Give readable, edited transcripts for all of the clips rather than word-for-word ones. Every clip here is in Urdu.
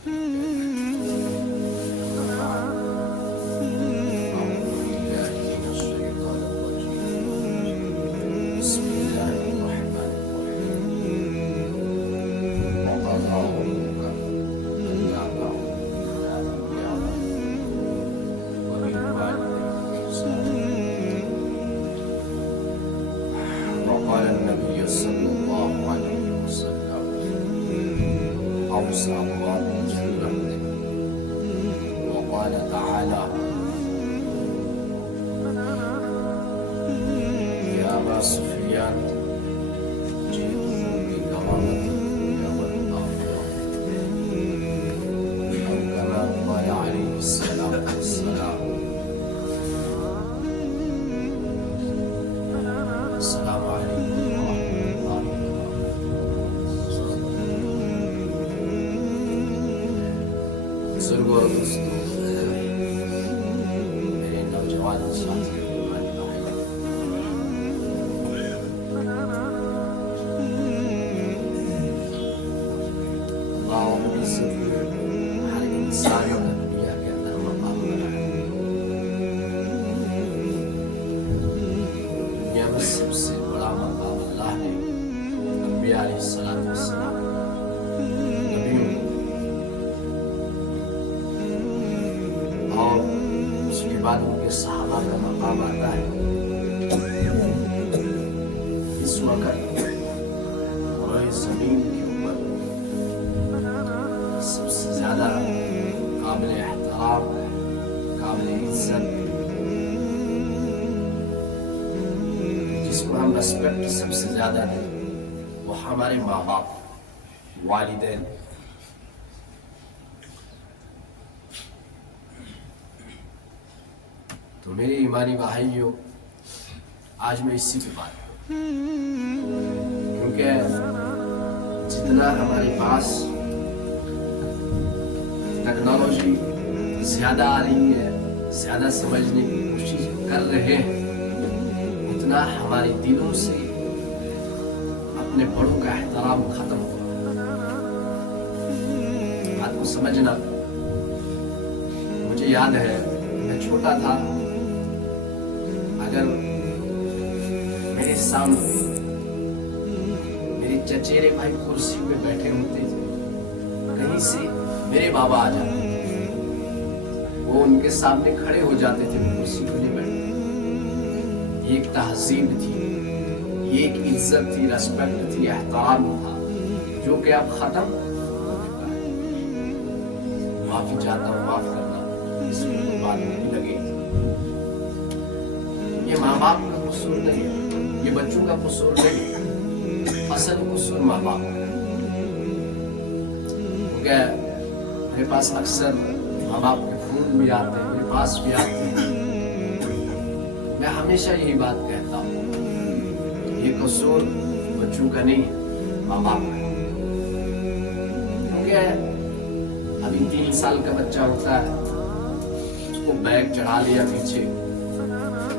وقال النبي صلى الله عليه وسلم أوسع أبواب الجنة. وقال تعالى يا أبا سفيان جئتكم بكرامة الدنيا والآخرة، أو كما قال عليه الصلاة والسلام. السلام عليكم ورحمة الله وبركاته. بزرگوں اور دوستوں، میرے نوجوان ساتھیوں، ہر انسان کا دنیا کے اندر مقام بنا ہے. دنیا میں سب سے بڑا مقام اللہ نے انبیاء علیہ السلام نبیوں اور اس کے بعد ان کے صحابہ کا مقام آتا ہے. اس وقت پورے زمین کے اوپر سب سے زیادہ قابل احترام، قابل عزت، جس کو ہم ریسپیکٹ سب سے زیادہ دیں، وہ ہمارے ماں باپ، والدین. تو میرے ایمانی بھائیوں، آج میں اسی پہ بات کروں، کیونکہ جتنا ہمارے پاس ٹیکنالوجی زیادہ آ رہی ہے، زیادہ سمجھنے کی کوشش کر رہے ہیں، اتنا ہمارے دلوں سے اپنے بڑوں کا احترام ختم ہو رہا ہے. بات کو سمجھنا. مجھے یاد ہے میں چھوٹا تھا، اگر میرے سامنے میرے چچیرے بھائی کرسی پہ بیٹھے ہوتے تھے، کہیں سے میرے بابا آ جاتے تھے، وہ ان کے سامنے کھڑے ہو جاتے تھے، کرسی پہ نہیں بیٹھتے. یہ ایک تہذیب تھی، یہ ایک عزت تھی، ریسپیکٹ تھی، احترام تھا، جو کہ اب ختم ہو چکا ہے. معافی چاہتا ہوں، معاف کرنا، اس میں کوئی بات نہیں لگے. یہ ماں باپ کا قصور نہیں ہے، یہ بچوں کا قصور نہیں ہے، اصل قصور ماں باپ کا ہے. کیونکہ میرے پاس اکثر ماں باپ کے فون بھی آتے ہیں، میرے پاس بھی آتے ہیں. میں ہمیشہ یہی بات کہتا ہوں، یہ قصور بچوں کا نہیں ہے، ماں باپ کا ہے. کیونکہ ابھی 3 سال کا بچہ ہوتا ہے، اس کو بیگ چڑھا لیا پیچھے،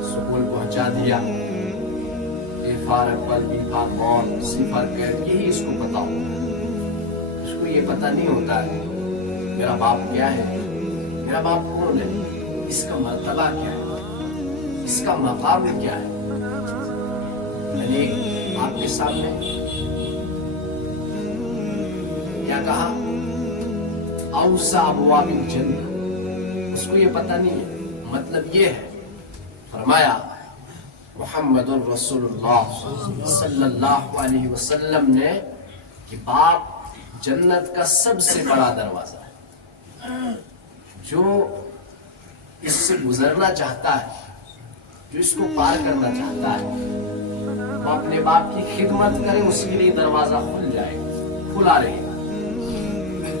اسکول پہنچا دیا، A for apple, B for ball, C for cat، یہی اس کو پتا ہوتا ہے. اس کو یہ پتا نہیں ہوتا ہے میرا باپ کیا ہے، میرا باپ کون ہے، اس کا مرتبہ کیا ہے، اس کا مقام کیا ہے. میں نے آپ کے سامنے کیا کہا، اوسع ابواب الجنہ، اس کو یہ پتا نہیں ہے. مطلب یہ ہے، فرمایا محمد الرسول اللہ صلی اللہ علیہ وسلم نے کہ باپ جنت کا سب سے بڑا دروازہ ہے. جو اس سے گزرنا چاہتا ہے، جو اس کو پار کرنا چاہتا ہے، وہ اپنے باپ کی خدمت کرے، اس کے لیے دروازہ کھل جائے، کھلا رہے گا.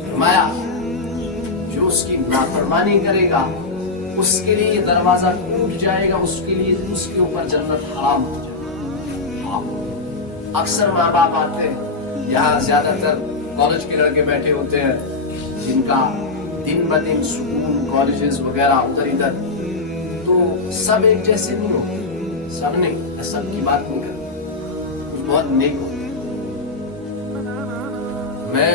فرمایا جو اس کی نافرمانی کرے گا، اس کے لیے یہ دروازہ ٹوٹ جائے گا، اس کے لیے اس کے اوپر جنت حرام ہو جائے گا. اکثر ماں باپ آتے ہیں، یہاں زیادہ تر کالج کے لڑکے بیٹھے ہوتے ہیں، جن کا دن بدن سکول، کالجز وغیرہ ادھر ادھر، تو سب ایک جیسے نہیں ہوتے. سب نہیں، میں سب کی بات نہیں کرتا، کچھ بہت نیک ہوتے. میں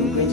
UKG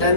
10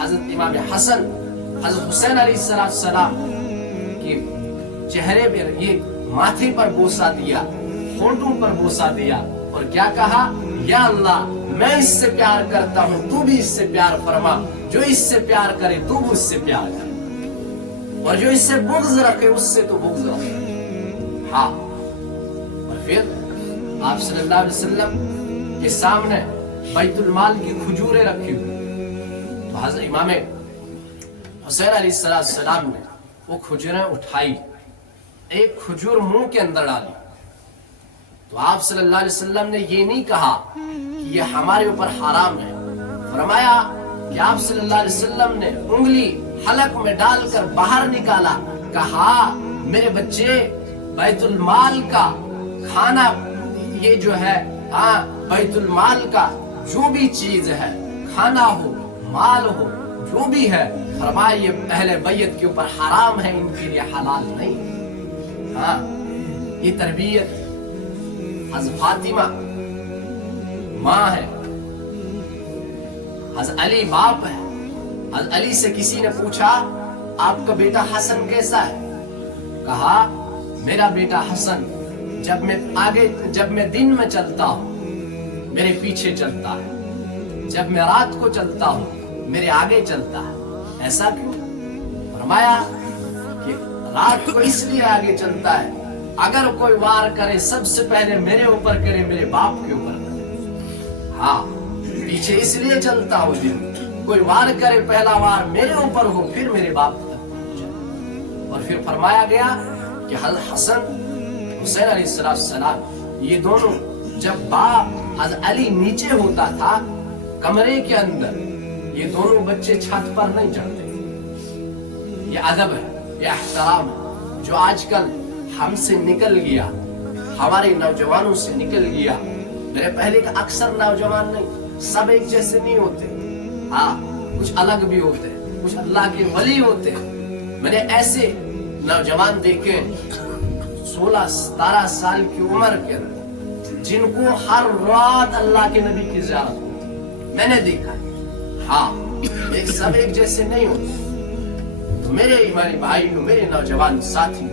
حضرت امام حسن حضرت حسین علیہ السلام کے چہرے پر یہ ماتھے پر بوسہ دیا، ہونٹوں پر بوسہ دیا اور کیا کہا، یا اللہ میں اس سے پیار کرتا ہوں، تو بھی اس سے پیار فرما، جو اس سے پیار کرے تو بھی اس سے پیار کرے، اور جو اس سے بغض رکھے اس سے تو بغض رکھے۔ ہاں، اور پھر آپ صلی اللہ علیہ وسلم کے سامنے بیت المال کی کھجوریں رکھی ہوئی، تو حضرت امام حسین علیہ السلام نے وہ کھجوریں اٹھائی، ایک کھجور منہ کے اندر ڈالی، تو آپ صلی اللہ علیہ وسلم نے یہ نہیں کہا کہ یہ ہمارے اوپر حرام ہے، فرمایا کہ آپ صلی اللہ علیہ وسلم نے انگلی حلق میں ڈال کر باہر نکالا، کہا میرے بچے بیت المال کا کھانا، یہ جو ہے بیت المال کا جو بھی چیز ہے، کھانا ہو مال ہو جو بھی ہے، فرمایا یہ اہل بیت کے اوپر حرام ہے، ان کے لیے حلال نہیں۔ ہاں، یہ تربیت حضرت فاطمہ ماں ہے، حضرت علی باپ ہے۔ حضرت علی سے کسی نے پوچھا آپ کا بیٹا حسن کیسا ہے؟ کہا میرا بیٹا حسن جب میں دن میں چلتا ہوں میرے پیچھے چلتا ہے، جب میں رات کو چلتا ہوں میرے آگے چلتا ہے۔ ایسا کیوں؟ فرمایا کہ رات کو اس لیے آگے چلتا ہے، اگر کوئی وار کرے سب سے پہلے میرے اوپر کرے، میرے باپ کے اوپر کرے۔ ہاں، پیچھے اس لیے چلتا ہوں دن، کوئی وار کرے پہلا وار میرے اوپر ہو پھر میرے باپ تک پہنچے۔ اور پھر فرمایا گیا کہ حضرت حسن حسین علیہ السلام یہ دونوں جب باپ حضرت علی نیچے ہوتا تھا کمرے کے اندر، یہ دونوں بچے چھت پر نہیں چڑھتے۔ یہ ادب ہے، یہ احترام ہے جو آج کل ہم سے نکل گیا، ہمارے نوجوانوں سے نکل گیا۔ میرے پہلے کا اکثر نوجوان نہیں، سب ایک جیسے نہیں ہوتے، ہاں کچھ الگ بھی ہوتے، کچھ اللہ کے ولی ہوتے۔ میں نے ایسے نوجوان دیکھے 16-17 سال کی عمر کے اندر جن کو ہر رات اللہ کے نبی کی زیارت ہوتی، میں نے دیکھا۔ ہاں، سب ایک جیسے نہیں ہوتے۔ تو میرے ایمانی بھائیوں، میرے نوجوان ساتھی،